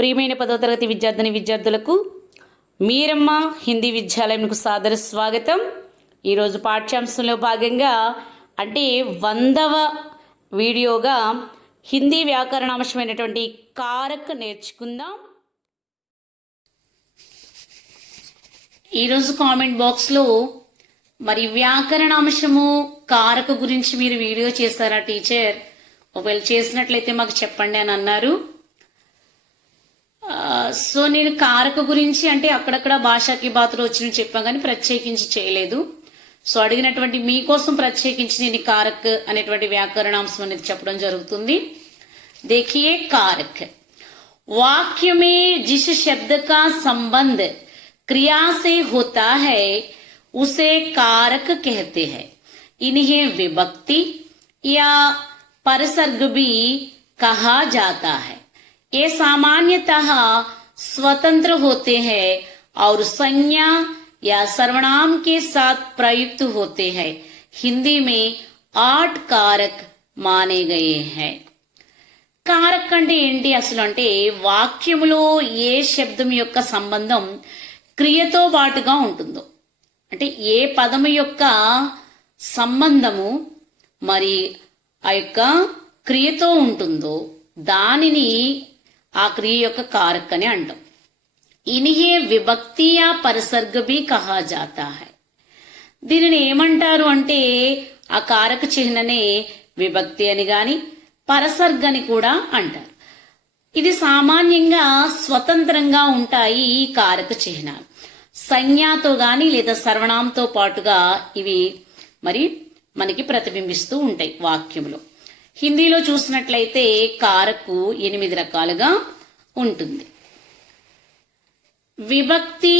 ప్రియమైన 10వ తరగతి విద్యార్థిని విద్యార్థులకు మీరమ్మ హిందీ విద్యాలయంకు సాదర స్వాగతం. ఈరోజు పాఠ్యాంశంలో భాగంగా అంటే 100వ వీడియోగా హిందీ వ్యాకరణాంశమైనటువంటి కారక్ నేర్చుకుందాం. ఈరోజు కామెంట్ బాక్స్లో మరి వ్యాకరణాంశము కారక గురించి మీరు వీడియో చేశారా టీచర్? ఒకవేళ చేసినట్లయితే మాకు చెప్పండి అని అన్నారు. సో నేను కారక గురించి అంటే అక్కడక్కడ భాషాకి బాతులు వచ్చినట్టు చెప్పాను కానీ ప్రత్యేకించి చేయలేదు. సో అడిగినటువంటి మీకోసం ప్రత్యేకించి నేను కారక్ అనేటువంటి వ్యాకరణాంశం అనేది చెప్పడం జరుగుతుంది. देखिए कारक वाक्य में जिस शब्द का संबंध क्रिया से होता है उसे कारक कहते हैं. इन्हें विभक्ति या परसर्ग भी कहा जाता है. ये सामान्यतः स्वतंत्र होते हैं और संज्ञा या सर्वनाम के साथ प्रयुक्त होते हैं. हिंदी में 8 कारक माने गए हैं. కారక్ అంటే ఏంటి అసలు అంటే వాక్యములో ఏ శబ్దం యొక్క సంబంధం క్రియతో పాటుగా ఉంటుందో అంటే ఏ పదము యొక్క సంబంధము మరి ఆ యొక్క క్రియతో ఉంటుందో దానిని ఆ క్రియ యొక్క కారక్ అని అంటాం. ఇన్హే విభక్తి యా పరసర్గ భీ కహా జాతా హై. దీనిని ఏమంటారు అంటే ఆ కారక చిహ్ననే విభక్తి అని గాని పరసర్గ అని కూడా అంటారు. ఇది సామాన్యంగా స్వతంత్రంగా ఉంటాయి ఈ కారక చిహ్నాలు. సంజ్ఞతో గాని లేదా సర్వనామంతో పాటుగా ఇవి మరి మనకి ప్రతిబింబిస్తూ ఉంటాయి వాక్యంలో. హిందీలో చూసినట్లయితే కారకు 8 రకాలుగా ఉంటుంది. విభక్తి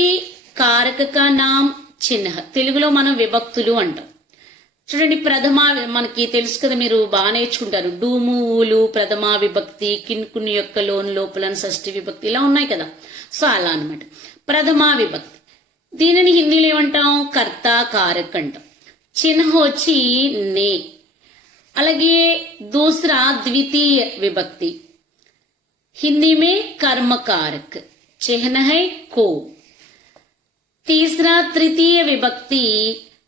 కారక కా నామ్ చిహ్న, తెలుగులో మనం విభక్తులు అంటాం. చూడండి, ప్రథమ మనకి తెలుసు కదా, మీరు బాగా నేర్చుకుంటారు. డూము ఊలు ప్రథమ విభక్తి, కిన్కుని యొక్క లోన్ లోపల షష్ఠి విభక్తి ఇలా ఉన్నాయి కదా. సో అలా అనమాట ప్రథమ విభక్తి. దీనిని హిందీలో ఏమంటాం? కర్త కారక్ అంటాం. చిహ్న వచ్చి నే. అలాగే దూసరా ద్వితీయ విభక్తి, हिंदी में कर्म कारक, चिन्ह है को. तीसरा तृतीय विभक्ति,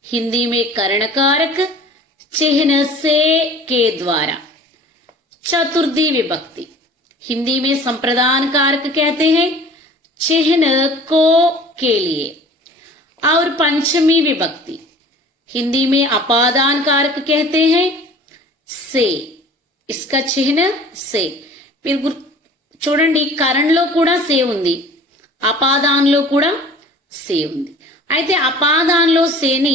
हिंदी में कर्ण कारक, चिन्ह से के द्वारा. चतुर्थी विभक्ति, हिंदी में संप्रदान कारक कहते हैं, चिन्ह को के लिए. और पंचमी विभक्ति, हिंदी में अपादान कारक कहते हैं, से. इसका चिन्ह से. మీరు చూడండి, కరణంలో కూడా సే ఉంది, అపాదాన్లో కూడా సే ఉంది. అయితే అపాదాన్లో సేని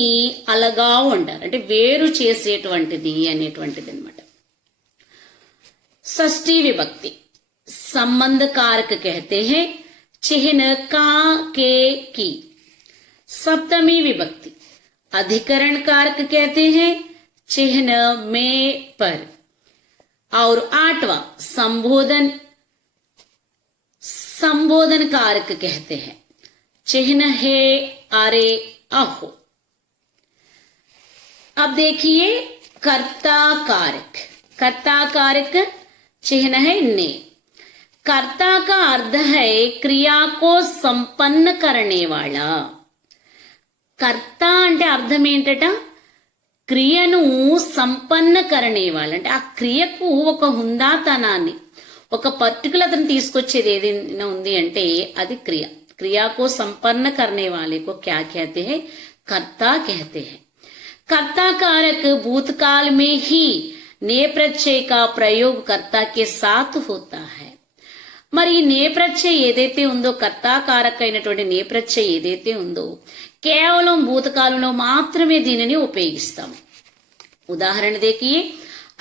అలగా అంటారు, అంటే వేరు చేసేటువంటిది అనేటువంటిది అనమాట. షష్ఠీ విభక్తి సంబంధ కారక कहते हैं, चिन्ह का के की. सप्तमी विभक्ति अधिकरण कारक कहते हैं, चिन्ह में पर. और 8वां संबोधन कारक कहते हैं, चिन्ह है अरे अहो. अब देखिए कर्ता कारक. कर्ता कारक चिन्ह है ने. कर्ता का अर्थ है क्रिया को संपन्न करने वाला. కర్త అంటే అర్థం ఏంటట? క్రియను సంపన్న కరణేవాళ్ళు, అంటే ఆ క్రియకు ఒక హుందాతనాన్ని, ఒక పర్టికులర్ని తీసుకొచ్చేది ఏదైనా ఉంది అంటే అది క్రియ. క్రియాకు సంపన్న करने वाले को क्या कहते हैं? कर्ता कहते हैं. कर्ता कारक भूतकाल में ही ने प्रत्यय का प्रयोग कर्ता के साथ होता है. మరి ఈ నే ప్రత్యయ ఏదైతే ఉందో, కర్తాకారక అయినటువంటి నే ప్రత్యయ ఏదైతే ఉందో కేవలం భూతకాలంలో మాత్రమే దీనిని ఉపయోగిస్తాం. ఉదాహరణ देखिए,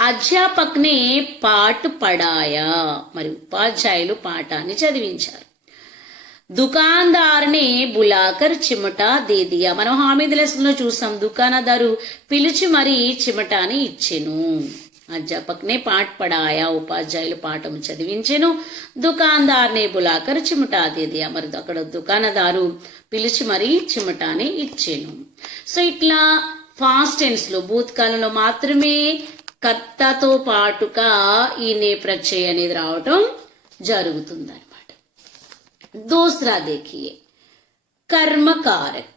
అధ్యాపక్ నే పాఠ్ పడాయా, మరి ఉపాధ్యాయులు పాఠాన్ని చదివించారు. దుకాందార్ నే బులాకర్ చిమటా దే దియా. మనం హామీద్ లెసన్ లో చూసాం, దుకాణదారు పిలిచి మరి చిమటాని ఇచ్చెను. అధ్యాపక్ నే పాఠ్ పడాయా, ఉపాధ్యాయులు పాఠం చదివించెను. దుకాందార్ నే బులాకర్ చిమటా దే దియా, మరి అక్కడ దుకాణదారు పిలిచి మరి చిమటాని ఇచ్చెను. సో ఇట్లా ఫాస్ట్ టెన్స్ లో భూతకాలంలో మాత్రమే కర్తతో పాటుగా ఈ నే ప్రత్యయ అనేది రావటం జరుగుతుంది అనమాట. दूसरा देखिए कर्म कारक,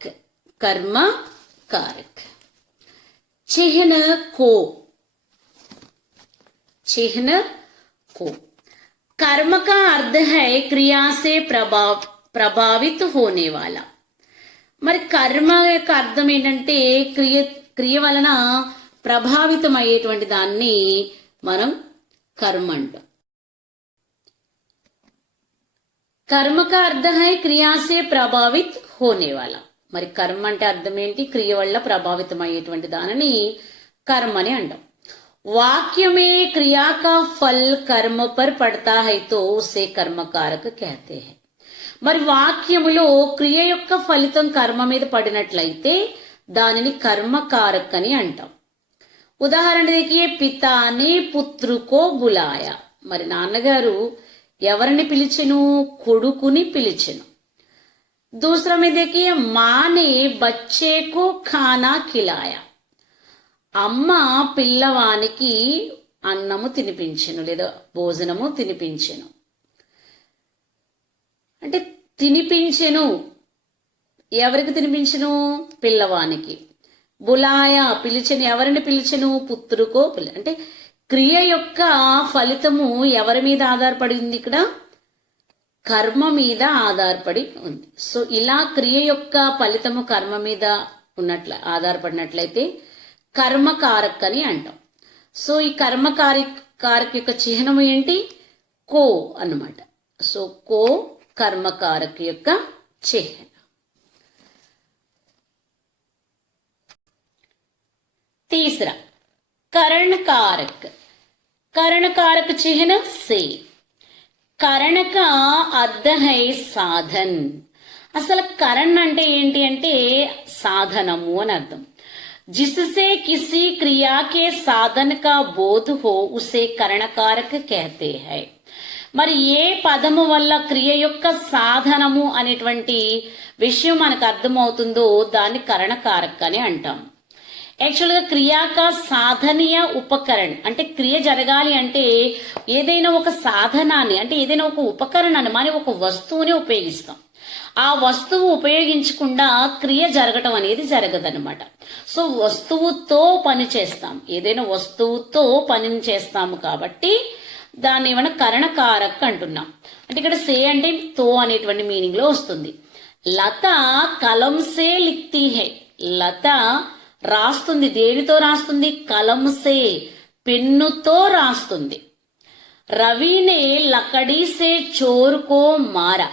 कर्म कारक चिन्ह को, चिन्ह को। कर्म का अर्थ है क्रिया से ప్రభావిత होने वाला। మరి కర్మ యొక్క అర్థం ఏంటంటే క్రియ వలన ప్రభావితం అయ్యేటువంటి దాన్ని మనం కర్మ అంటాం। కర్మ का अर्थ है क्रिया से ప్రభావిत होने वाला। మరి కర్మ అంటే అర్థం ఏంటి? క్రియ వల్ల ప్రభావితం అయ్యేటువంటి దానిని కర్మ అని అంటాం। वाक्य में क्रिया का फल कर्म पर पड़ता है तो उसे कर्म कारक कहते हैं। మరి వాక్యములో క్రియ యొక్క ఫలితం కర్మ మీద పడినట్లయితే దానిని కర్మకారక్ అని అంటాం। ఉదాహరణ देखिए पिता ने पुत्र को बुलाया। మరి నాన్నగారు ఎవరిని పిలిచెను? కొడుకుని పిలిచెను। दूसरा में देखिए माँ ने बच्चे को खाना खिलाया। అమ్మ పిల్లవానికి అన్నము తినిపించెను లేదా భోజనము తినిపించెను। అంటే తినిపించెను, ఎవరికి తినిపించెను? పిల్లవానికి। బులాయా పిలిచెను, ఎవరిని పిలిచెను? పుత్రుకో అంటే క్రియ యొక్క ఫలితము ఎవరి మీద ఆధారపడి ఉంది? ఇక్కడ కర్మ మీద ఆధారపడి ఉంది। సో ఇలా క్రియ యొక్క ఫలితము కర్మ మీద ఆధారపడినట్లయితే కర్మకారక్ అని అంటాం। సో ఈ కర్మకారక్ యొక్క చిహ్నం ఏంటి? కో అన్నమాట। సో కో కర్మకారక్ యొక్క చిహ్నం। तीसरा करण कारक, करण कारक चिन्ह से। కరణ का अर्थ है సాధన్। అసలు కరణ్ అంటే ఏంటి అంటే సాధనము అని అర్థం। जिससे किसी क्रिया के साधन का बोध हो उसे करण कारक कहते हैं। మరి ఏ పదము వల్ల క్రియ యొక్క సాధనము అనేటువంటి విషయం మనకు అర్థమవుతుందో దాన్ని కరణకారక్ అని అంటాం। యాక్చువల్ గా క్రియాక సాధనీయ ఉపకరణ్ అంటే క్రియ జరగాలి అంటే ఏదైనా ఒక సాధనాన్ని అంటే ఏదైనా ఒక ఉపకరణాన్ని మనం ఒక వస్తువుని ఉపయోగిస్తాం। ఆ వస్తువు ఉపయోగించకుండా క్రియ జరగటం అనేది జరగదన్నమాట। సో వస్తువుతో పని చేస్తాం, ఏదైనా వస్తువుతో పనిని చేస్తాము కాబట్టి దాన్ని మనం కరణకారక్ అంటున్నాం। అంటే ఇక్కడ సే అంటే తో అనేటువంటి మీనింగ్ లో వస్తుంది। లత కలం సే లిఖతీ హై, లత రాస్తుంది, దేనితో రాస్తుంది? కలం సే పెన్నుతో రాస్తుంది। రవినే లకడీ సే చోరుకో మారా,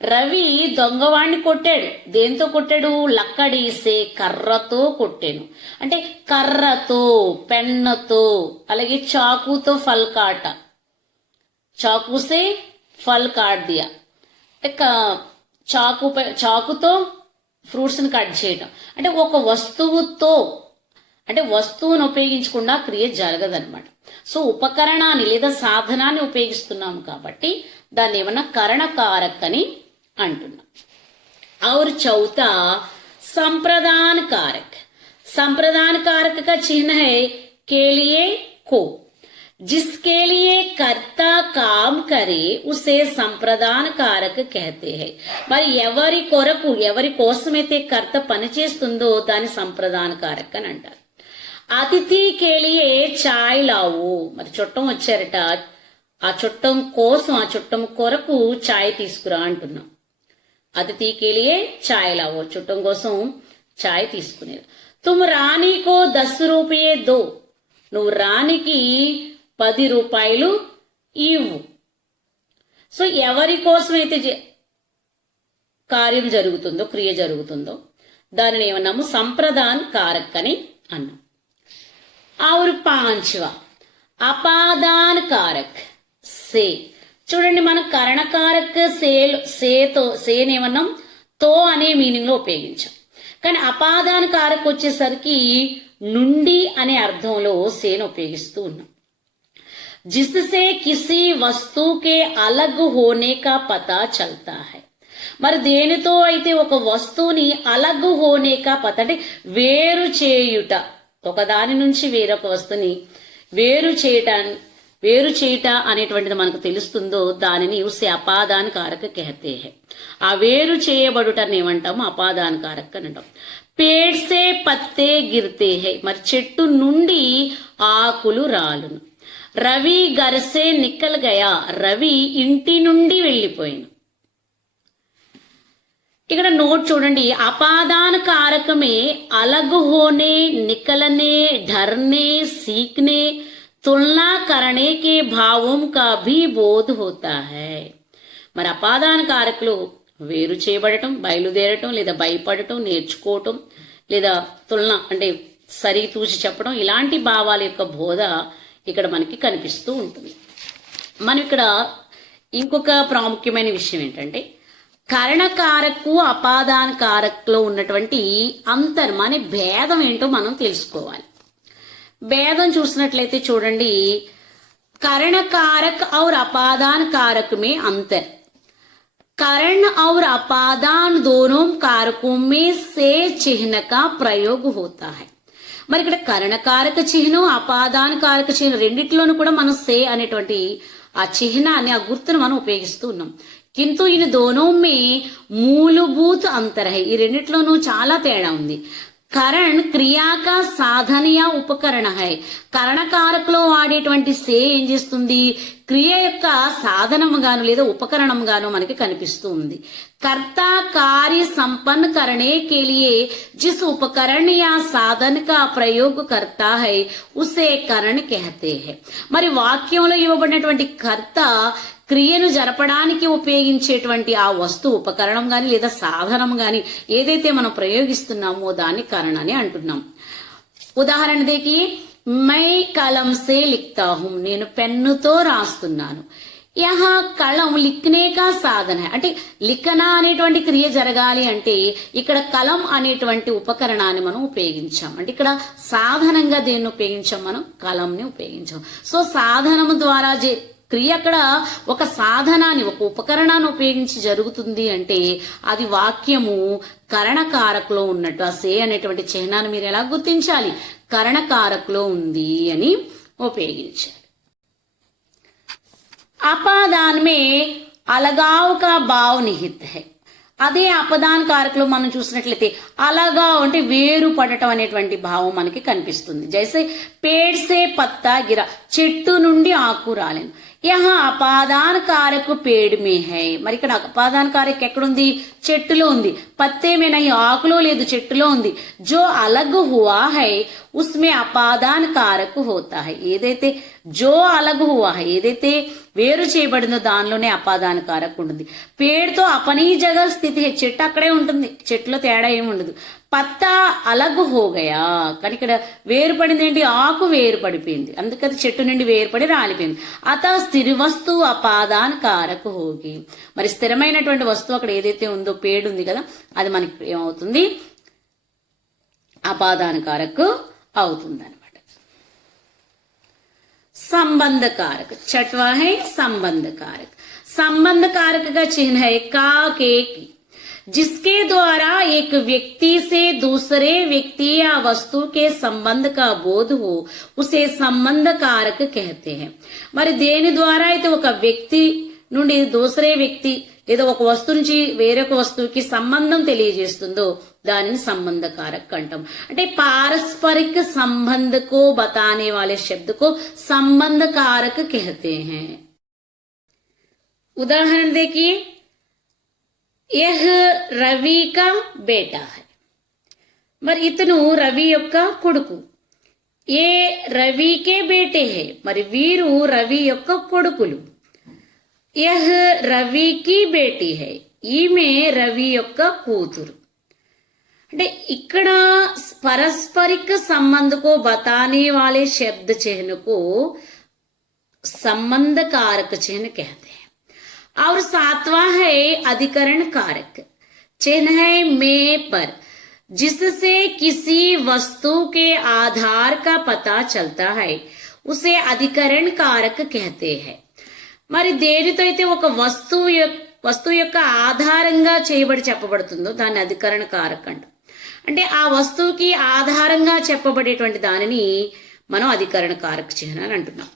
రవి దొంగవాణ్ణి కొట్టాడు, దేంతో కొట్టాడు? లక్కడీసే కర్రతో కొట్టాను। అంటే కర్రతో, పెన్నుతో, అలాగే చాకుతో ఫల్ కాట, చాకుసే ఫల్ కాట్ దియా, చాకుతో ఫ్రూట్స్ ని కట్ చేయడం। అంటే ఒక వస్తువుతో అంటే వస్తువును ఉపయోగించకుండా క్రియ జరగదన్నమాట। సో ఉపకరణాన్ని లేదా సాధనాన్ని ఉపయోగిస్తున్నాము కాబట్టి దాన్ని ఏమన్నా కరణకారక్ అని అంటున్నాం। और चौथा संप्रदान कारक, संप्रदान कारक का चिन्ह है के लिए को। जिसके लिए कर्ता काम करे उसे సంప్రదాన కారక कहते हैं। మరి ఎవరి కొరకు ఎవరి కోసమైతే కర్త పనిచేస్తుందో దాని సంప్రదాన కారక్ అని అంటారు। అతిథి కేలియే చాయ్ లావు, మరి చుట్టం వచ్చారట, ఆ చుట్టం కోసం ఆ చుట్టం కొరకు చాయ్ తీసుకురా అంటున్నాం। అతిథి కేలియే చాయ్ లావో, చుట్టం కోసం చాయ్ తీసుకునేది। తుమ్ రాణికో 10 రూపాయే దో, నువ్వు రాణికి 10 రూపాయలు ఇవ్వు। సో ఎవరి కోసమైతే కార్యం జరుగుతుందో క్రియ జరుగుతుందో దానిని ఏమన్నాము? సంప్రదాన్ కారక్ అని అన్నాం। और पांचवा అపాదాన్ కారక్ సే। చూడండి మన కరణకారక్ సేనేమన్నాం? తో అనే మీనింగ్ లో ఉపయోగించాం, కానీ అపాదాన్ కారక్ వచ్చేసరికి నుండి అనే అర్థంలో సేను ఉపయోగిస్తూ ఉన్నాం। जिससे किसी वस्तु के अलग होने का पता चलता है। మరి దేనితో అయితే ఒక వస్తువుని అలగ్ హోనేకా పత అంటే వేరు చేయుట, ఒకదాని నుంచి వేరొక వస్తువుని వేరు చేయట అనేటువంటిది మనకు తెలుస్తుందో దానిని ఉసే అపాదాన కారక कहते हैं. ఆ వేరు చేయబడుటని ఏమంటాము? అపాదాన కారక అని అంటాం. పేడ్ సే పత్తే గిర్తే హై, మరి చెట్టు నుండి ఆకులు రాలును. రవి గర్సే నిక్కల్ గయా, రవి ఇంటి నుండి వెళ్ళిపోయిన. ఇక్కడ నోట్ చూడండి, అపాదాన कारकమే अलग होने, निकलने, ढरने, सीखने, तुलना करने के भावों का भी बोध होता है. మరి అపాదాన కారకులు వేరు చేయబడటం, బయలుదేరటం, లేదా భయపడటం, నేర్చుకోవటం, లేదా తులన అంటే సరితూచి చెప్పడం, ఇలాంటి భావాల యొక్క బోధ ఇక్కడ మనకి కనిపిస్తూ ఉంటుంది. మనం ఇక్కడ ఇంకొక ప్రాముఖ్యమైన విషయం ఏంటంటే, కరణకారకు అపాదాన కారకులో ఉన్నటువంటి అంతరం అనే భేదం ఏంటో మనం తెలుసుకోవాలి. భేదం చూసినట్లయితే చూడండి, कर्ण कारक और अपादान कारक में अंतर. कर्ण और अपादान दोनों कारकों में से चिन्ह का प्रयोग होता है. మరి ఇక్కడ కరణకారక చిహ్నం, అపాదాన కారక చిహ్నం రెండిట్లోనూ కూడా మనం సే అనేటువంటి ఆ చిహ్నాన్ని, ఆ గుర్తును మనం ఉపయోగిస్తూ ఉన్నాం. కింటూ ఇన్ దోనో మే మూలభూత అంతర్ హై, ఈ రెండిట్లోనూ చాలా తేడా ఉంది. కరణ్ క్రియాక సాధనీయ ఉపకరణ హై, కరణకారకులో వాడేటువంటి సే ఏం చేస్తుంది? క్రియ యొక్క సాధనముగాను లేదా ఉపకరణముగాను మనకి కనిపిస్తూ ఉంది. कर्ता कार्य संपन्न करने के लिए जिस उपकरण या साधन का प्रयोग करता है उसे करण कहते हैं. మరి వాక్యంలో ఇవ్వబడినటువంటి కర్త క్రియను జరపడానికి ఉపయోగించేటువంటి ఆ వస్తువు, ఉపకరణం గాని లేదా సాధనం గాని ఏదైతే మనం ప్రయోగిస్తున్నామో దాన్ని కరణ అని అంటున్నాం. ఉదాహరణ దేకి, మై కలం సే లిఖతా హూ, నేను పెన్నుతో రాస్తున్నాను. యహా కలం లిఖనే కా సాధన, అంటే లిఖన అనేటువంటి క్రియ జరగాలి అంటే ఇక్కడ కలం అనేటువంటి ఉపకరణాన్ని మనం ఉపయోగించాం. అంటే ఇక్కడ సాధనంగా దేన్ని ఉపయోగించాం? మనం కలంని ఉపయోగించాం. సో సాధనము ద్వారా క్రియ అక్కడ ఒక సాధనాన్ని, ఒక ఉపకరణాన్ని ఉపయోగించి జరుగుతుంది అంటే అది వాక్యము కరణకారకులో ఉన్నట్టు. ఆ సే అనేటువంటి చిహ్నాన్ని మీరు ఎలా గుర్తించాలి? కరణకారకులో ఉంది అని ఉపయోగించాలి. అపాదాన్ మే అలగావ్ కా భావ్ నిహిత్ హై. అదే అపదాన కారకులు మనం చూసినట్లయితే అలగా అంటే వేరు పడటం అనేటువంటి భావం మనకి కనిపిస్తుంది. జైసే పేడ్ సే పత్తా గిరా, చెట్టు నుండి ఆకు రాలేను. యహా అపాదాన కారకు పేడ్ మే హై, మరి ఇక్కడ అపాదాన కారక్ ఎక్కడుంది? చెట్టులో ఉంది. పత్తే మే నహీ, ఆకులో లేదు, చెట్టులో ఉంది. జో అలగ్ హువా హై ఉస్మే అపాదాన కారకు హోతా హై. ఏదైతే జో అలగ్ హువా హై, ఏదైతే వేరు చేయబడిందో దానిలోనే అపాదాన కారకు ఉంటుంది. పేడుతో అపనీ జగ స్థితి, చెట్టు అక్కడే ఉంటుంది, చెట్టులో తేడా ఏమి ఉండదు. పత్తా అలగ్ హోగయా, కానీ ఇక్కడ వేరుపడింది ఏంటి? ఆకు వేరు పడిపోయింది, అందుకని చెట్టు నుండి వేరుపడి రాలిపోయింది. అత స్థిర వస్తువు అపాదాన కారకు హోగి, మరి స్థిరమైనటువంటి వస్తువు అక్కడ ఏదైతే ఉందో పేడు ఉంది కదా, అది మనకి ఏమవుతుంది? అపాదాన కారకు అవుతుంది అనమాట. संबंध कारक, छठवा है संबंध कारक. संबंध कारक का चिन्ह है का के की, जिसके द्वारा एक व्यक्ति से दूसरे व्यक्ति या वस्तु के संबंध का बोध हो उसे संबंध कारक कहते हैं. మరి దేని ద్వారా అయితే ఒక వ్యక్తి నుండి దూసరే వ్యక్తి లేదా ఒక వస్తువు నుంచి వేరొక వస్తువుకి సంబంధం తెలియజేస్తుందో దానిని సంబంధ कारक అంటాం. అంటే पारस्परिक संबंध को बताने वाले शब्द को संबंध कारक कहते हैं. उदाहरण देखिए, यह रवि का बेटा है, మరి ఇతను రవి యొక్క కొడుకు. ఏ రవి కే బేటే హై, మరి వీరు రవి యొక్క కొడుకులు. యహ్ రవి కి బేటీ హై, ఈమె రవి యొక్క కూతురు. అంటే ఇక్కడ पारस्परिक संबंध को बताने वाले शब्द चिन्ह को संबंध कारक चिन्ह कहते हैं. और सातवां है अधिकरण कारक. चिन्ह है में पर, जिससे किसी वस्तु के आधार का पता चलता है उसे अधिकरण कारक कहते हैं. మరి దేనితో అయితే ఒక వస్తువు యొక్క ఆధారంగా చేయబడి చెప్పబడుతుందో దాన్ని అధికరణ కారక అంటాం. అంటే ఆ వస్తువుకి ఆధారంగా చెప్పబడేటువంటి దానిని మనం అధికరణ కారక చిహ్నాలు అంటున్నాం.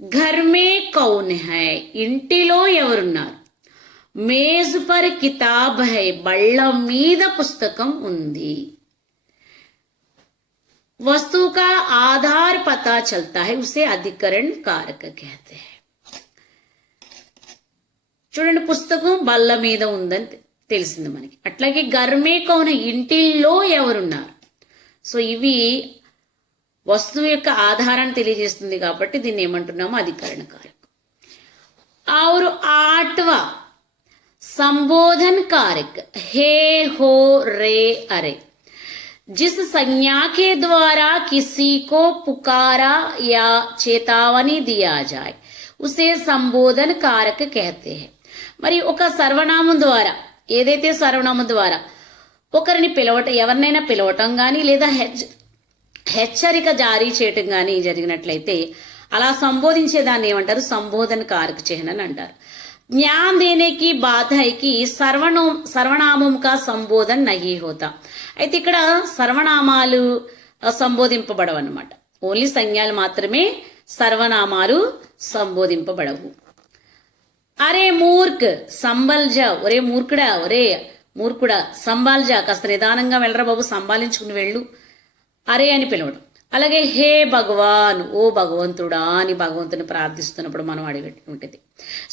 घर में कौन है, ఇంటిలో ఎవరున్నారు. మేజ్ పర్ కితాబ్ హై, బళ్ళ మీద పుస్తకం ఉంది. वस्तु का आधार पता चलता है, उसे अधिकरण कारक कहते हैं. చూడండి, పుస్తకం బల్ల మీద ఉందని తెలిసింది మనకి. అట్లాగే గర్మే కౌన, ఇంటిల్లో ఎవరున్నారు. సో ఇవి వస్తువు యొక్క ఆధారాన్ని తెలియజేస్తుంది కాబట్టి దీన్ని ఏమంటున్నాము, అధికరణ కారకం. और आठवा संबोधन कारक, हे हो रे अरे. जिस संज्ञा के द्वारा किसी को पुकारा या चेतावनी दिया जाए उसे संबोधन कारक कहते हैं. మరి ఒక సర్వనామం ద్వారా, ఏదైతే సర్వనామం ద్వారా ఒకరిని ఎవరినైనా పిలవటం కానీ లేదా హెచ్చరిక జారీ చేయటం కానీ జరిగినట్లయితే అలా సంబోధించే దాన్ని ఏమంటారు, సంబోధన కారక చిహ్న అని అంటారు. జ్ఞాన్ దేనే కి బాత్ హై కి సర్వనామం కా సంబోధన నహీ హోతా. అయితే ఇక్కడ సర్వనామాలు సంబోధింపబడవు అన్నమాట. ఓన్లీ సంజ్ఞలు మాత్రమే, సర్వనామాలు సంబోధింపబడవు. అరే మూర్ఖ్ సంబల్ జా, ఒరే మూర్ఖుడా, ఒరే మూర్ఖుడా సంబాల్ జా, కాస్త నిదానంగా వెళ్ళరా బాబు, సంబాలించుకుని వెళ్ళు, అరే అని పిలవడం. అలాగే హే భగవాన్, ఓ భగవంతుడా అని భగవంతుని ప్రార్థిస్తున్నప్పుడు మనం అడిగేది ఉంటుంది.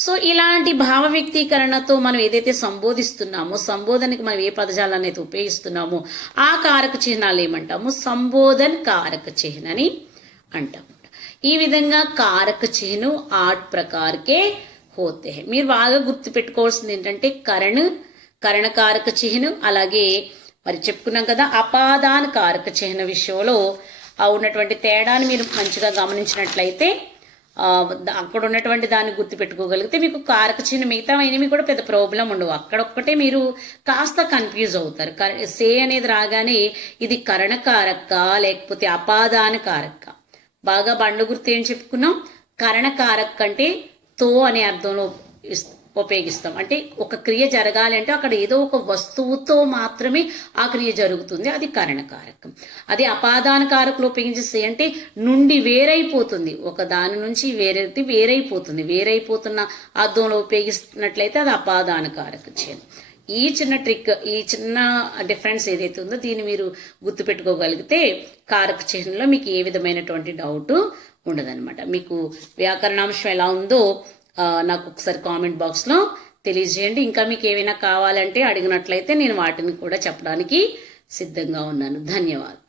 సో ఇలాంటి భావ వ్యక్తీకరణతో మనం ఏదైతే సంబోధిస్తున్నామో, సంబోధనకి మనం ఏ పదజాలాన్ని అయితే ఉపయోగిస్తున్నామో ఆ కారక చిహ్నాలు ఏమంటాము, సంబోధన్ కారక చిహ్న అని అంటాము. ఈ విధంగా కారక చిహ్నం 8 ప్రకారకే హోతే హై. మీరు బాగా గుర్తు పెట్టుకోవాల్సింది ఏంటంటే కరణ కారక చిహ్నం, అలాగే మరి చెప్పుకున్నాం కదా అపాదాన కారక చిహ్న విషయంలో ఉన్నటువంటి తేడాన్ని మీరు మంచిగా గమనించినట్లయితే అక్కడ ఉన్నటువంటి దాన్ని గుర్తు పెట్టుకోగలిగితే మీకు కారక చిహ్నం మిగతా అయినవి కూడా పెద్ద ప్రాబ్లం ఉండవు. అక్కడొక్కటే మీరు కాస్త కన్ఫ్యూజ్ అవుతారు. సే అనేది రాగానే ఇది కరణ కారక లేకపోతే అపాదాన కారక. బాగా బండ గుర్తు ఏం చెప్పుకున్నాం, కరణ కారక అంటే తో అనే అర్థంలో ఉపయోగిస్తాం. అంటే ఒక క్రియ జరగాలి అంటే అక్కడ ఏదో ఒక వస్తువుతో మాత్రమే ఆ క్రియ జరుగుతుంది, అది కరణకారకం. అది అపాదాన కారకులు ఉపయోగించేసి అంటే నుండి వేరైపోతుంది, ఒక దాని నుంచి వేరైపోతుంది, వేరైపోతున్న అర్థంలో ఉపయోగిస్తున్నట్లయితే అది అపాదాన కారక చిహ్నం. ఈ చిన్న ట్రిక్, ఈ చిన్న డిఫరెన్స్ ఏదైతే ఉందో దీన్ని మీరు గుర్తుపెట్టుకోగలిగితే కారక చిహ్నంలో మీకు ఏ విధమైనటువంటి డౌట్ ఉండదన్నమాట. మీకు వ్యాకరణాంశం ఎలా ఉందో నాకు ఒకసారి కామెంట్ బాక్స్లో తెలియజేయండి. ఇంకా మీకు ఏమైనా కావాలంటే అడిగినట్లయితే నేను వాటిని కూడా చెప్పడానికి సిద్ధంగా ఉన్నాను. ధన్యవాదాలు.